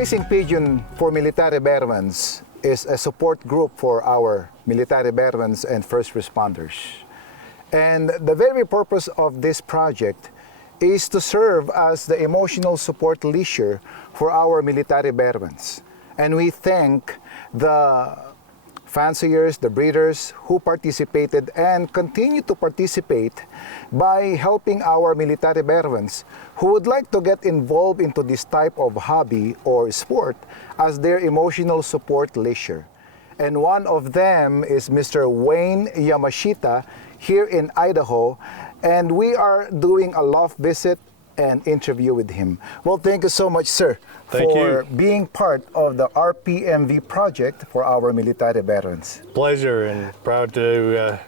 Racing Pigeon for Military Veterans is a support group for our military veterans and first responders. And the very purpose of this project is to serve as the emotional support leader for our military veterans. And we thank the fanciers, the breeders who participated and continue to participate by helping our military veterans who would like to get involved into this type of hobby or sport as their emotional support leader. And one of them is Mr. Wayne Yamashita here in Idaho, and we are doing a loft visit and interview with him. Well, thank you so much, sir, for being part of the RPMV project for our military veterans. Pleasure and proud to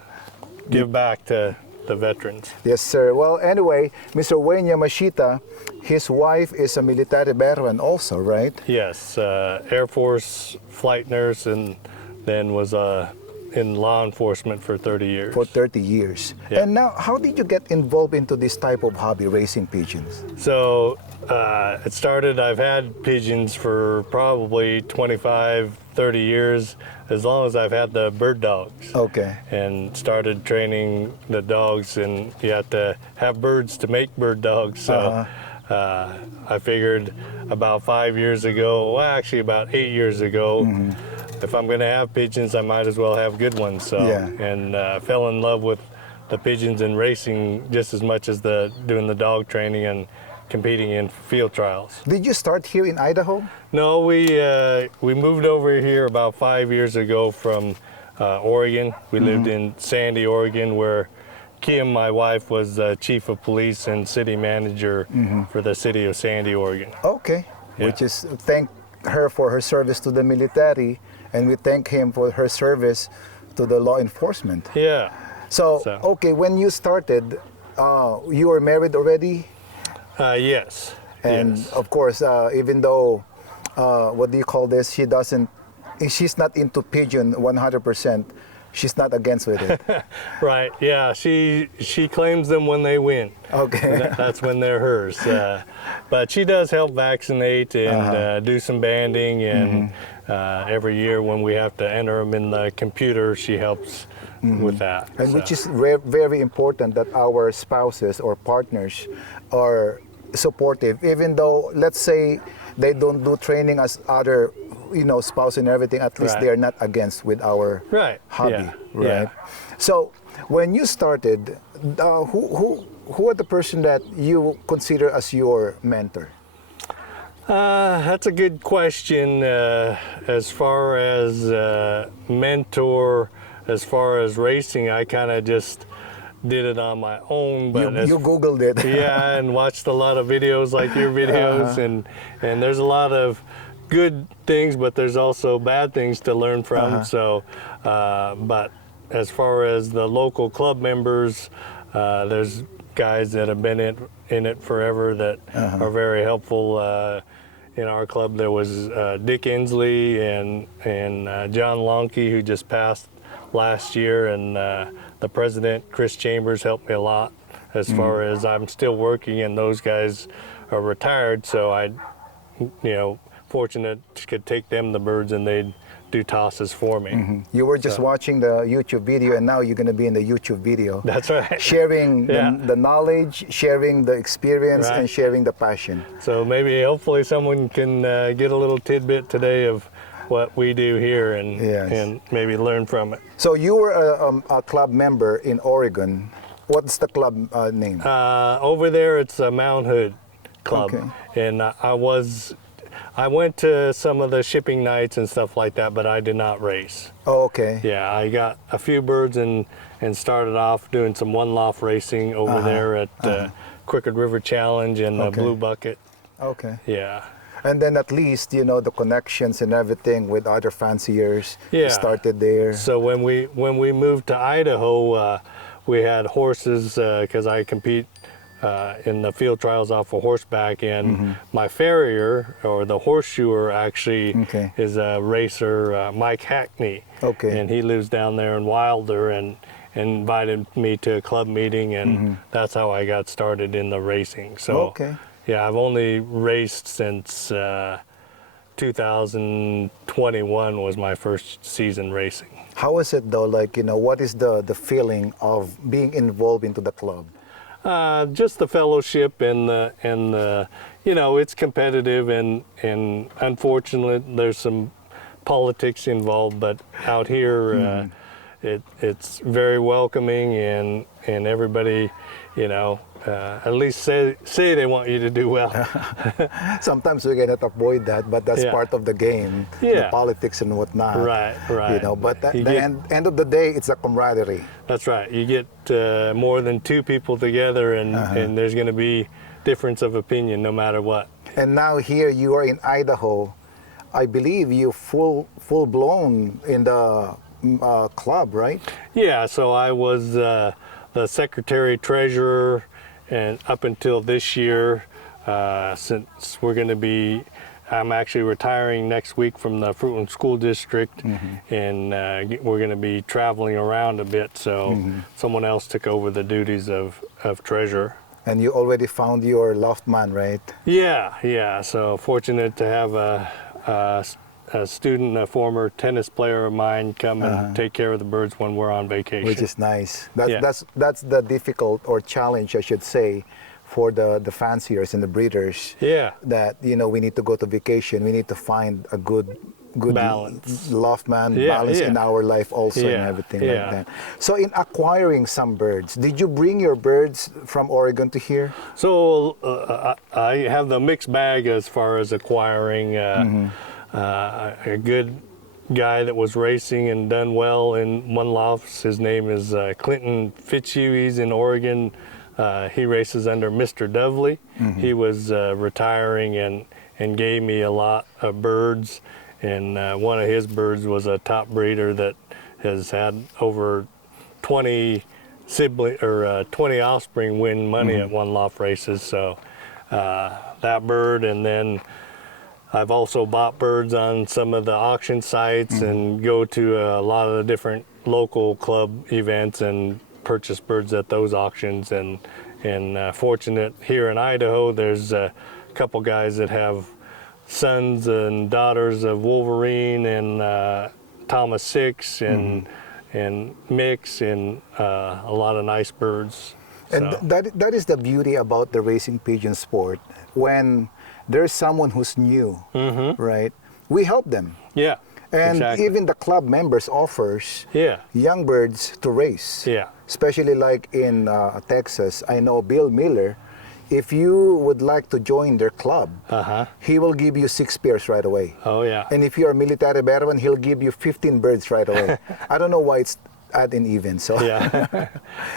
give back to the veterans. Yes, sir. Well, anyway, Mr. Wayne Yamashita, his wife is a military veteran also, right? Yes, Air Force flight nurse, and then was in law enforcement for 30 years. For 30 years. Yeah. And now, how did you get involved into this type of hobby, racing pigeons? So it started, I've had pigeons for probably 25, 30 years, as long as I've had the bird dogs. Okay. And started training the dogs, and you have to have birds to make bird dogs. So I figured about 5 years ago, well, actually about 8 years ago, if I'm going to have pigeons, I might as well have good ones. So, and fell in love with the pigeons and racing just as much as doing the dog training and competing in field trials. Did you start here in Idaho? No, we moved over here about 5 years ago from Oregon. We lived in Sandy, Oregon, where Kim, my wife, was chief of police and city manager for the city of Sandy, Oregon. Okay, which is thank her for her service to the military, and we thank him for her service to the law enforcement. Yeah. So okay, when you started, you were married already? Yes. And of course, even though, what do you call this? She's not into pigeon 100%. She's not against with it. Right. Yeah. She claims them when they win. Okay. That's when they're hers. But she does help vaccinate and do some banding, and every year when we have to enter them in the computer, she helps with that. And which is very important that our spouses or partners are supportive, even though, let's say, they don't do training as other, spouse and everything, at least they're not against with our hobby, right? So when you started, who are the person that you consider as your mentor? That's a good question. As far as mentor, as far as racing, I kind of just did it on my own. But you Googled it. Yeah, and watched a lot of videos like your videos, and there's a lot of good things, but there's also bad things to learn from. So, but as far as the local club members, there's guys that have been in it forever that are very helpful. In our club, there was Dick Inslee and John Lonke, who just passed last year, and the president, Chris Chambers, helped me a lot as far as I'm still working, and those guys are retired, so I, fortunate could take them the birds and they'd do tosses for me. You were just watching the YouTube video, and now you're going to be in the YouTube video. That's right. Sharing the knowledge, sharing the experience, and sharing the passion. So maybe, hopefully, someone can get a little tidbit today of what we do here and maybe learn from it. So you were a club member in Oregon. What's the club name? Over there, it's a Mount Hood Club. Okay. And I went to some of the shipping nights and stuff like that, but I did not race. Oh, okay. Yeah, I got a few birds and started off doing some one loft racing over there at Crooked River Challenge and the Blue Bucket. Okay. Yeah. And then at least, the connections and everything with other fanciers started there. So when we moved to Idaho, we had horses, because I compete in the field trials off of horseback, and my farrier, or the horseshoer, actually is a racer, Mike Hackney. Okay. And he lives down there in Wilder, and invited me to a club meeting, and that's how I got started in the racing. So yeah, I've only raced since 2021 was my first season racing. How is it though? Like, what is the feeling of being involved into the club? Just the fellowship and the it's competitive and unfortunately there's some politics involved, but out here it's very welcoming and everybody at least say they want you to do well. Sometimes we cannot avoid that, but that's part of the game, the politics and whatnot. Right. But at the end of the day, it's a camaraderie. That's right. You get more than two people together, and there's going to be difference of opinion no matter what. And now here you are in Idaho. I believe you full blown in the club, right? Yeah. So I was the secretary treasurer. And up until this year, since I'm actually retiring next week from the Fruitland School District, and we're going to be traveling around a bit, so someone else took over the duties of treasurer. And you already found your Loft man, right? Yeah. So fortunate to have a student, a former tennis player of mine, come and take care of the birds when we're on vacation. Which is nice. That's the difficult or challenge, I should say, for the fanciers and the breeders. Yeah. That we need to go to vacation. We need to find a good balance, Loft man balance in our life also and everything like that. So in acquiring some birds, did you bring your birds from Oregon to here? So I have the mixed bag as far as acquiring. A good guy that was racing and done well in one loft. His name is Clinton Fitzhugh. He's in Oregon. He races under Mr. Dovely. He was retiring and gave me a lot of birds. And one of his birds was a top breeder that has had over 20 offspring win money at one loft races. So that bird, and then I've also bought birds on some of the auction sites and go to a lot of the different local club events and purchase birds at those auctions. And fortunate here in Idaho, there's a couple guys that have sons and daughters of Wolverine and Thomas Six and Mix and a lot of nice birds. And that is the beauty about the racing pigeon sport. When there's someone who's new, right? We help them. Yeah. And exactly. even the club members offers young birds to race. Yeah. Especially like in Texas, I know Bill Miller. If you would like to join their club, he will give you 6 pairs right away. Oh yeah. And if you're a military veteran, he'll give you 15 birds right away. I don't know why it's at an even. So yeah.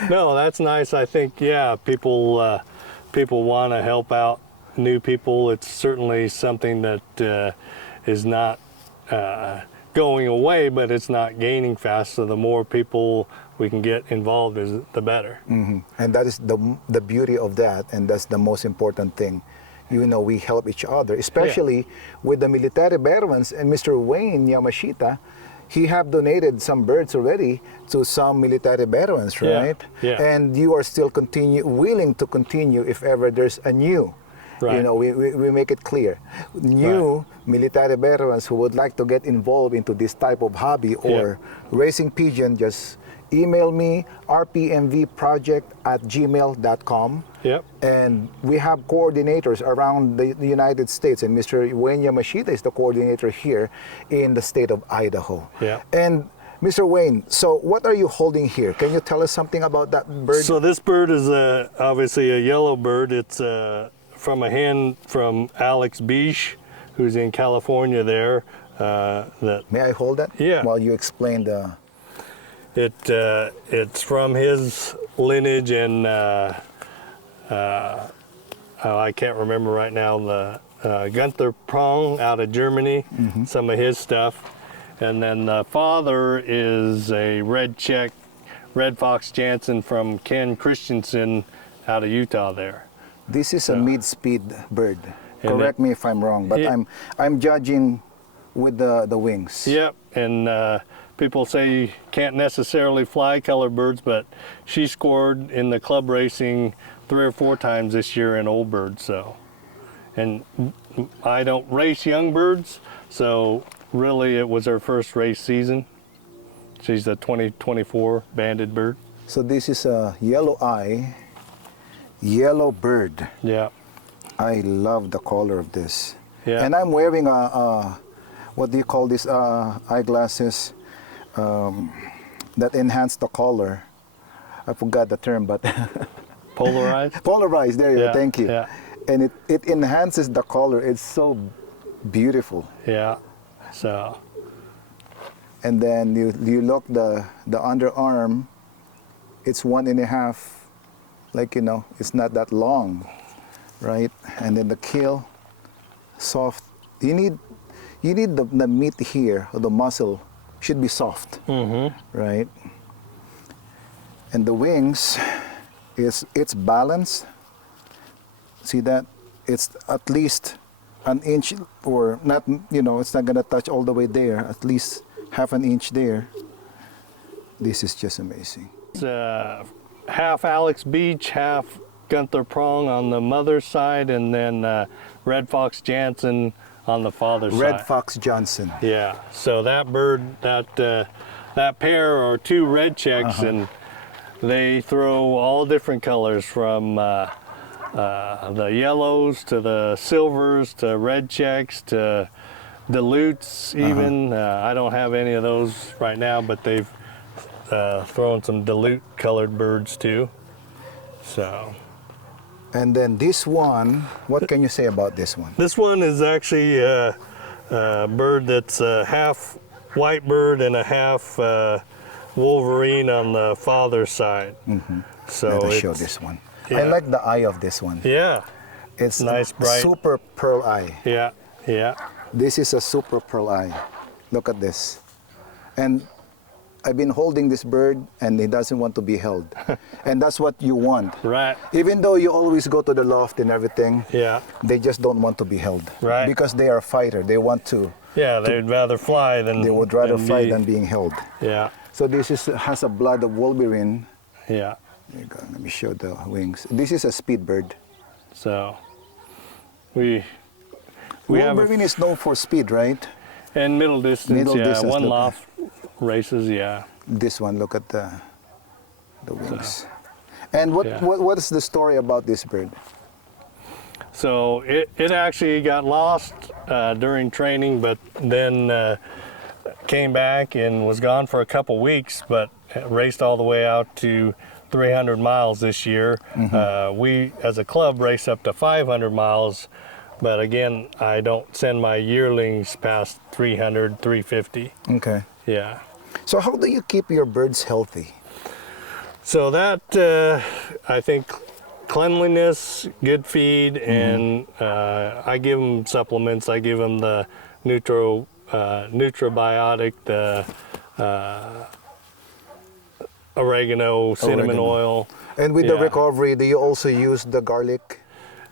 No, that's nice. I think people want to help out new people. It's certainly something that is not going away, but it's not gaining fast. So the more people we can get involved, the better. And that is the beauty of that, and that's the most important thing. We help each other, especially with the military veterans. And Mr. Wayne Yamashita, he have donated some birds already to some military veterans, right? Yeah. And you are still willing to continue if ever there's a new. Right. We make it clear. New military veterans who would like to get involved into this type of hobby or racing pigeon, just email me, rpmvproject@gmail.com. Yep. And we have coordinators around the United States, and Mr. Wayne Yamashita is the coordinator here in the state of Idaho. Yeah. And Mr. Wayne, so what are you holding here? Can you tell us something about that bird? So this bird is obviously a yellow bird. It's from a hen from Alex Beach, who's in California there. May I hold that? Yeah. While you explain the... It's from his lineage, and I can't remember right now, the Gunther Prong out of Germany, some of his stuff. And then the father is a red fox Jansen from Ken Christensen out of Utah there. This is a mid-speed bird. Correct me if I'm wrong, but I'm judging with the wings. Yep, and people say you can't necessarily fly color birds, but she scored in the club racing 3 or 4 times this year in old birds. So, and I don't race young birds, so really it was her first race season. She's a 2024 banded bird. So this is a yellow eye, yellow bird. Yeah. I love the color of this. Yeah. And I'm wearing a what do you call this, eyeglasses that enhance the color. I forgot the term, but Polarized? polarized, there you go, Yeah, thank you. yeah. And it enhances the color. It's so beautiful. Yeah. So, And then you look the underarm, it's 1.5, like, you know, it's not that long, right? And then the keel, soft. You need the meat here, or the muscle should be soft, right? And the wings, it's balanced. See that? It's at least an inch, or not, you know, it's not gonna touch all the way there, at least half an inch there. This is just amazing. it's half Alex Beach, half Gunther Prong on the mother's side, and then Red Fox Jansen on the father's side. Red Fox Johnson. Yeah. So that bird, that pair are two red checks, and they throw all different colors from the yellows to the silvers to red checks to dilutes even. I don't have any of those right now, but they've thrown some dilute colored birds too. So. And then this one, what can you say about this one? This one is actually a bird that's a half white bird and a half wolverine on the father's side. So Let us show this one. yeah. I like the eye of this one. Yeah, It's nice, a bright. super pearl eye. yeah, yeah. This is a super pearl eye. Look at this. And I've been holding this bird and he doesn't want to be held. And that's what you want. Right. Even though you always go to the loft and everything, Yeah. they just don't want to be held. Right. Because they are a fighter. They want to, Yeah, they'd rather fly than. they would rather than fight be- than being held. Yeah, So this has a blood of Wolverine. yeah. There you go. Let me show the wings. This is a speed bird. So we have Wolverine is known for speed, right? and middle distance. Middle yeah, distance, one look. loft races. Yeah. This one, look at the wings. And what, Yeah. what is the story about this bird? So it actually got lost during training, but then came back and was gone for a couple weeks, but raced all the way out to 300 miles this year. We, as a club, race up to 500 miles, but again, I don't send my yearlings past 300, 350. Okay. Yeah. So how do you keep your birds healthy? So that, I think, cleanliness, good feed, and I give them supplements. I give them the Nutrabiotic, the oregano, cinnamon oil. And with the Yeah. recovery, do you also use the garlic?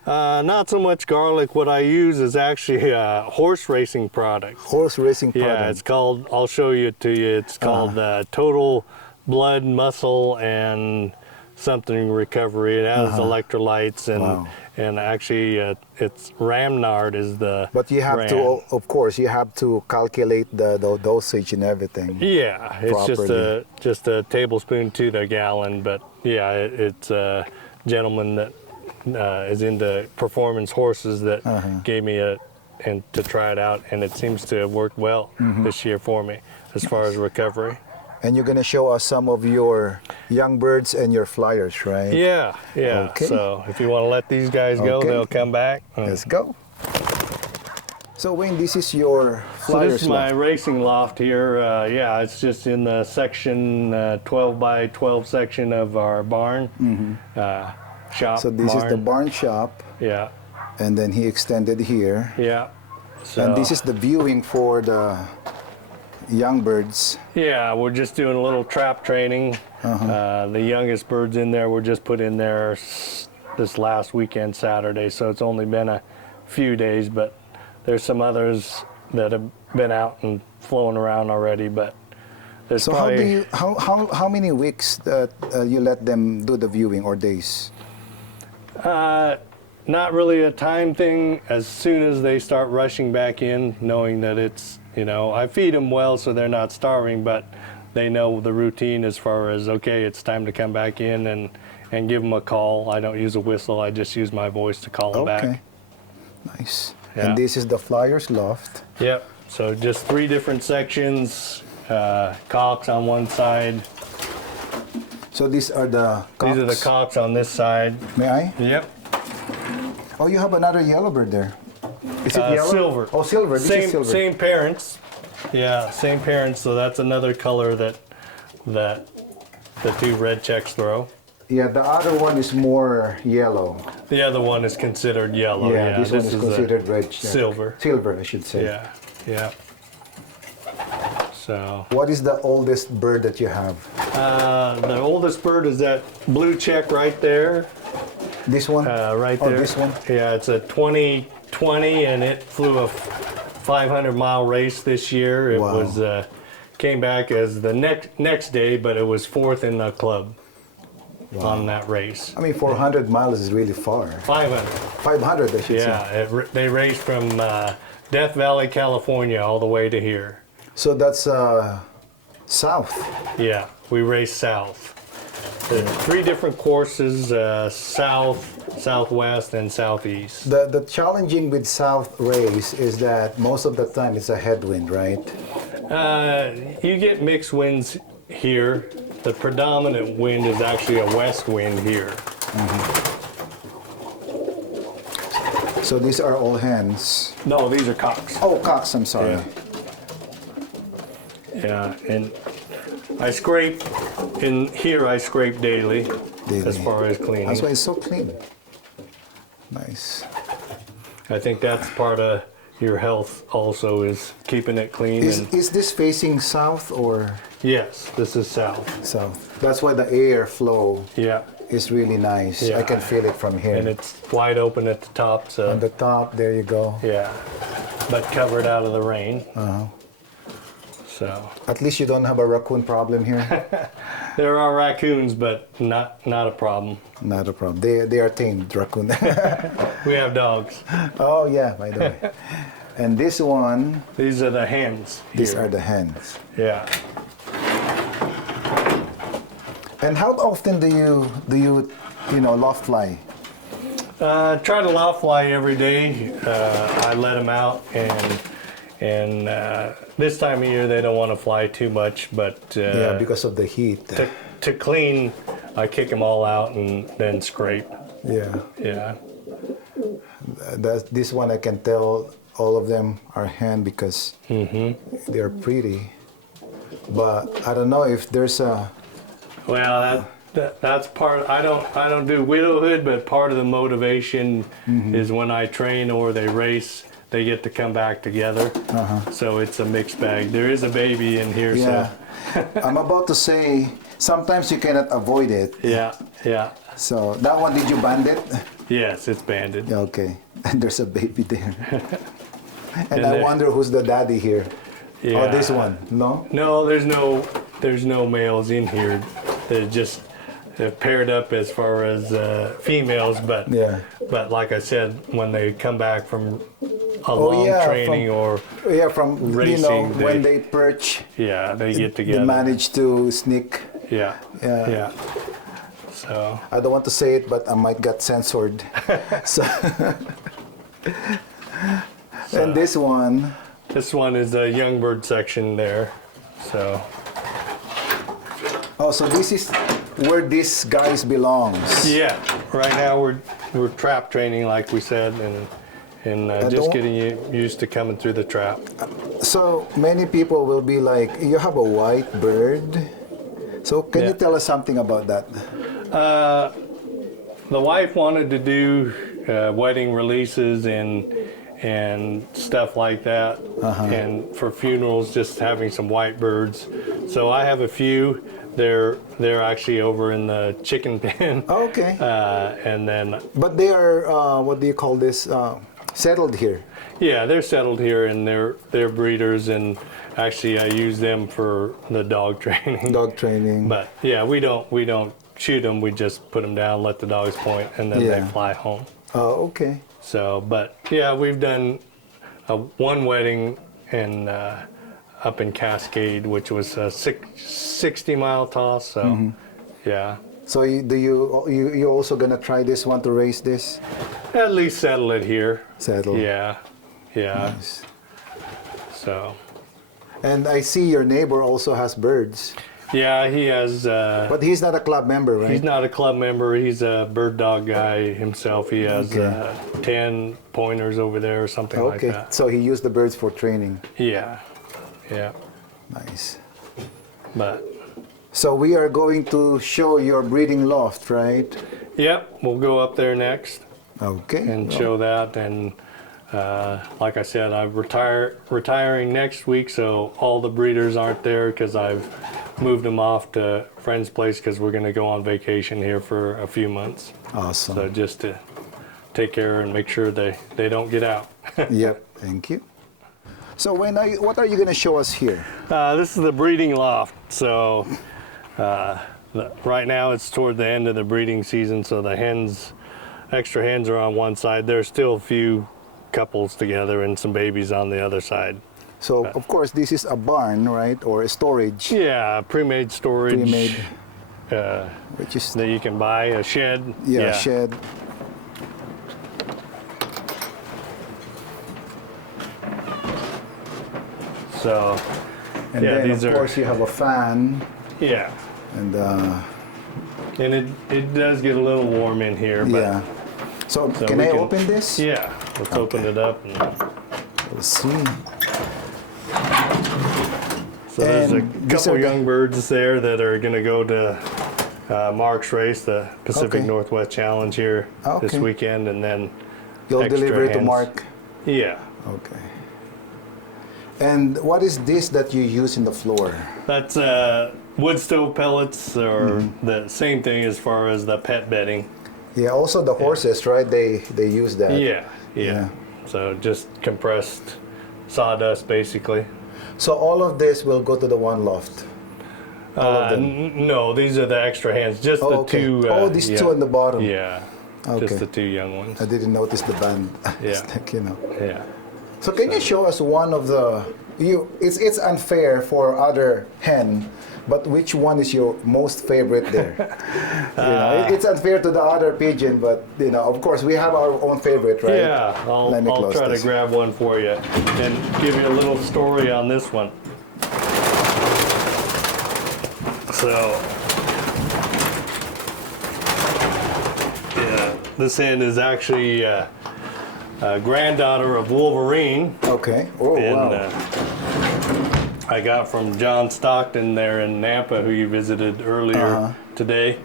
Not so much garlic. What I use is actually a horse racing product. Horse racing product? Yeah, it's called, I'll show you it to you. It's called Total Blood, Muscle, and something recovery. It has electrolytes and Wow. and actually it's Ramnard is the But you have brand. to, of course, you have to calculate the dosage and everything. Yeah, it's properly. just a tablespoon to the gallon. But yeah, it's a gentleman that is into performance horses that gave me and to try it out, and it seems to have worked well this year for me as far as recovery. And you're going to show us some of your young birds and your flyers, right? Yeah, yeah. Okay. So if you want to let these guys go, Okay. they'll come back. Let's go. So Wayne, this is your So flyers this is my loft. racing loft here. Yeah, it's just in the section 12 by 12 section of our barn shop. So this is the barn shop, Yeah, and then he extended here. yeah. So And this is the viewing for the young birds. yeah, we're just doing a little trap training. The youngest birds in there were just put in there this last weekend, Saturday. So it's only been a few days, but there's some others that have been out and flowing around already. But there's So probably, how many weeks that you let them do the viewing or days? not really a time thing. As soon as they start rushing back in, knowing that it's, you know, I feed them well so they're not starving, but they know the routine as far as, okay, it's time to come back in and give them a call. I don't use a whistle, I just use my voice to call them back. Okay. Nice. Yeah. And this is the Flyers Loft. Yep, so just 3 different sections, cocks on one side. So these are the cocks. These are the cocks on this side. May I? Yep. Oh, you have another yellow bird there. Is it yellow? Silver. Oh, silver. This is silver. Same parents. Yeah, same parents. So that's another color that the 2 red checks throw. Yeah, the other one is more yellow. The other one is considered yellow. Yeah, this one is considered red check. Silver. Silver, I should say. Yeah, yeah. So What is the oldest bird that you have? the oldest bird is that blue check right there. This one? Right Oh, there. this one? Yeah, it's a 2020, and it flew a 500-mile race this year. It Wow. was came back as the next day, but it was 4th in the club on that race. I mean, 400 miles is really far. 500. 500, I should say. Yeah, they raced from Death Valley, California, all the way to here. So that's south. Yeah, we raced south. There's 3 different courses: south, southwest, and southeast. The challenging with south race is that most of the time it's a headwind, right? You get mixed winds here. The predominant wind is actually a west wind here. So these are all hens. No, these are cocks. Oh, cocks, I'm sorry. Yeah, and I scrape in here. I scrape daily, as far as cleaning. That's why it's so clean. Nice. I think that's part of your health also, is keeping it clean. Is this facing south or Yes, this is south. south? That's why the air flow Yeah, is really nice. Yeah. I can feel it from here. and it's wide open at the top, so On the top, there you go. yeah, but covered out of the rain. Uh-huh. So At least you don't have a raccoon problem here. there are raccoons, but not a problem. Not a problem. They are tamed raccoon. We have dogs. Oh yeah, by the way. And this one, These are the hens. these here. are the hens. Yeah. And how often do you loft fly? Try to loft fly every day. I let them out, and this time of year they don't want to fly too much, but Yeah, because of the heat. to clean, I kick them all out and then scrape. Yeah. Yeah. This one I can tell all of them are hen because they're pretty. But I don't know if there's a. Well, that's part. I don't do widowhood, but part of the motivation is when I train or they race, they get to come back together. So it's a mixed bag. There is a baby in here, Yeah. I'm about to say sometimes you cannot avoid it. so yeah. So that one, did you band it? Yes, it's banded. Yeah, okay. And there's a baby there. And I there- wonder who's the daddy here. Yeah. Oh, this one. No? No, there's no males in here. They're just paired up as far as females, but Yeah. but like I said, when they come back from a Oh, long yeah, training or Yeah, from Racing, when they- they perch, yeah, they get they together. manage to sneak. Yeah, Yeah. yeah. So I don't want to say it, but I might get censored. So, and this one, this one is the young bird section there. So oh, so this is where this guys belongs. yeah, right now we're trap training, like we said, and just don't- getting you used to coming through the trap. So many people will be like, you have a white bird. So can you Yeah. tell us something about that? The wife wanted to do wedding releases and stuff like that, and for funerals, just having some white birds. So I have a few. They're actually over in the chicken pen. Okay. And then But they are, what do you call this? Settled here. yeah, they're settled here, and they're breeders, and actually I use them for the dog training. Dog training. But yeah, we don't shoot them. We just put them down, let the dogs point, and then Yeah. they fly home. Oh, okay. So, but yeah, we've done one wedding in up in Cascade, which was a 60-mile toss. So, yeah, So you also gonna try this one to race this? at least settle it here. Settle. Yeah, yeah. Nice. So, And I see your neighbor also has birds, yeah, he has. but he's not a club member, right? He's not a club member. He's a bird dog guy himself. He has Okay. 10 pointers over there or something like Okay, that. so he used the birds for training. Yeah, yeah. Nice. But So we are going to show your breeding loft, right? yep, we'll go up there next Okay. and show that. And like I said, I'm retiring next week, so all the breeders aren't there because I've moved them off to friend's place because we're going to go on vacation here for a few months. Awesome. So just to take care and make sure they don't get out. Yep. Thank you. So what are you going to show us here? This is the breeding loft. So right now it's toward the end of the breeding season, so the extra hens are on one side. There's still a few couples together and some babies on the other side. So of course this is a barn, right, or a storage? Yeah, pre-made storage. Pre-made, which is That you can buy, a shed. shed. So, And yeah, then these of are, course you have a fan, yeah. and And it does get a little warm in here, but yeah. So, so can we I can- open this? yeah, let's open it up. And, Let's see. so there's a And these couple are the- young birds there that are going to go to Mark's race, the Pacific Okay. Northwest Challenge here this Okay. weekend, and then You'll extra deliver it to hens. Mark. Yeah, Okay. And what is this that you use in the floor? that's wood stove pellets, or Mm-hmm. the same thing as far as the pet bedding. Yeah. Also the horses, right? They use that. Yeah, yeah. Yeah. So just compressed sawdust, basically. So all of this will go to the one loft. All of them. No, these are the extra hands. Just Oh, the okay. two. These yeah. two on the bottom. Yeah. Okay. Just the two young ones. I didn't notice the band. Yeah. It's like, you know. Yeah. So can you show us one of the it's unfair for other hen, but which one is your most favorite there? It's unfair to the other pigeon, but of course we have our own favorite, right? Yeah, Let me I'll close try this. to grab one for you and give you a little story on this one. So, yeah, this hen is actually a granddaughter of Wolverine. Okay. Oh And wow. I got from John Stockton there in Nampa, who you visited earlier today.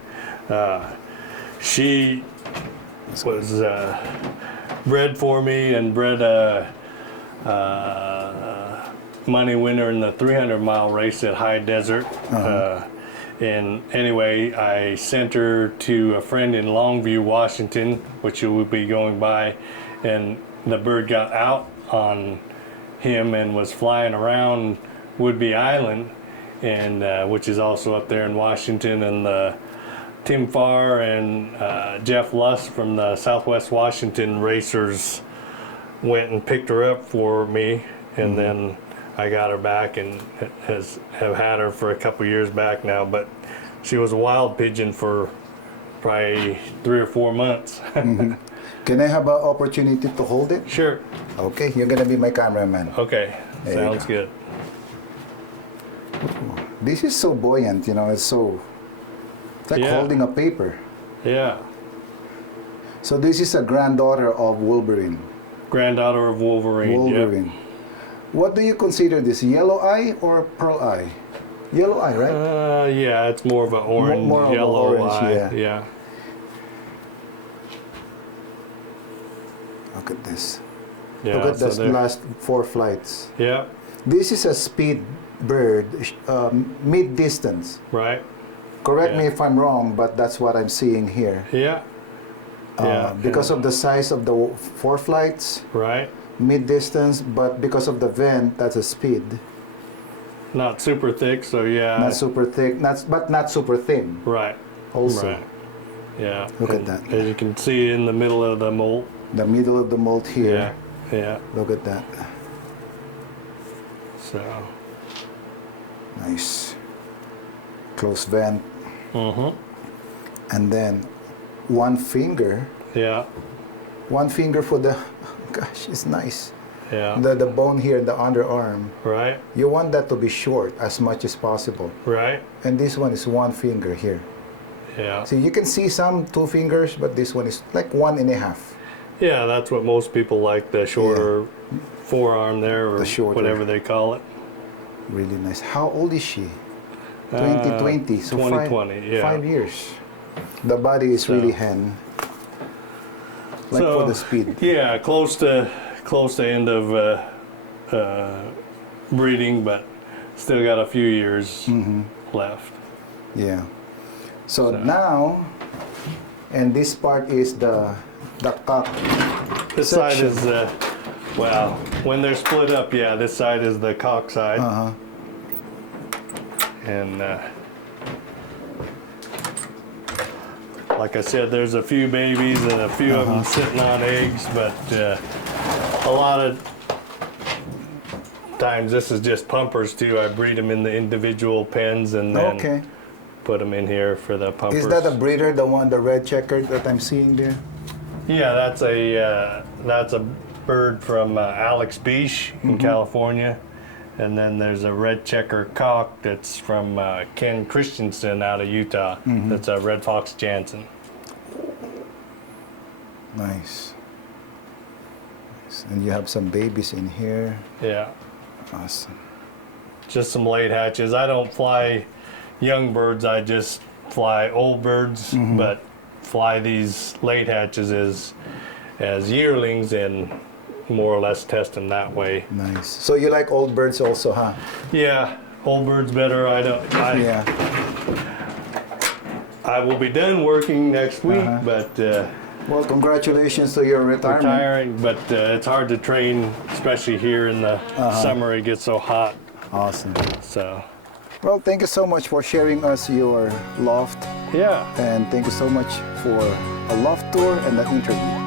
She was bred for me and bred a money winner in the 300-mile race at High Desert. And anyway, I sent her to a friend in Longview, Washington, which you will be going by, and the bird got out on him and was flying around Woodby Island, and which is also up there in Washington, and Tim Farr and Jeff Luss from the Southwest Washington racers went and picked her up for me, and then I got her back and have had her for a couple years back now. But she was a wild pigeon for probably 3 or 4 months. Can I have an opportunity to hold it? Sure. Okay, you're gonna be my cameraman. Okay. There you Sounds go. good. This is so buoyant, it's like Yeah. holding a paper. Yeah. So this is a granddaughter of Wolverine. Granddaughter of Wolverine. Yep. Wolverine. What do you consider this, yellow eye or pearl eye? Yellow eye, right? Yeah, it's more of an orange, More of a yellow orange, eye. yeah. Yeah. Look at this. Yeah. Look at so the they're- last 4 flights. Yeah. This is a speed bird, mid-distance. Right. Correct me Yeah. if I'm wrong, but that's what I'm seeing here. Yeah. Yeah. Because of the size of the 4 flights, Right. mid-distance, but because of the vent, that's a speed. Not super thick, so yeah. Not super thick, but not super thin Right. also. Right. Yeah. Look at And that. as you can see in the middle of the molt. The middle of the molt here. Yeah. Yeah. Look at that. So. Nice. Close vent. Mm-hmm. And then one finger. Yeah. One finger for the, gosh, it's nice. Yeah. The bone here in the underarm. Right. You want that to be short as much as possible. Right. And this one is one finger here. Yeah. So you can see some 2 fingers, but this one is like 1.5. Yeah, that's what most people like, the shorter forearm there, or The shorter. whatever they call it. Really nice. How old is she? 2020. So 2020, yeah. 5 years. The body is So- really hen. Like So, for the speed. Yeah, close to end of breeding, but still got a few years left. Yeah. So now, and this part is the cock. This section. side is well, when they're split up, yeah, this side is the cock side, Uh-huh. and like I said, there's a few babies and a few of them sitting on eggs, but a lot of times this is just pumpers too. I breed them in the individual pens and then Okay. put them in here for the pumpers. Is that a breeder, the one, the red checkered that I'm seeing there? Yeah, that's a bird from Alex Beach in California, and then there's a red checker cock that's from Ken Christensen out of Utah. That's a red fox Jansen. Nice. Nice. And you have some babies in here. Yeah, Awesome. just some late hatches. I don't fly young birds. I just fly old birds, but fly these late hatches as yearlings and more or less test them that way. Nice. So you like old birds also, huh? Yeah, old birds better. Yeah. I will be done working next week, but Well, congratulations to your retirement. retiring. But it's hard to train, especially here in the summer. It gets so hot. Awesome. So Well, thank you so much for sharing us your loft, yeah, and thank you so much for a loft tour and an interview.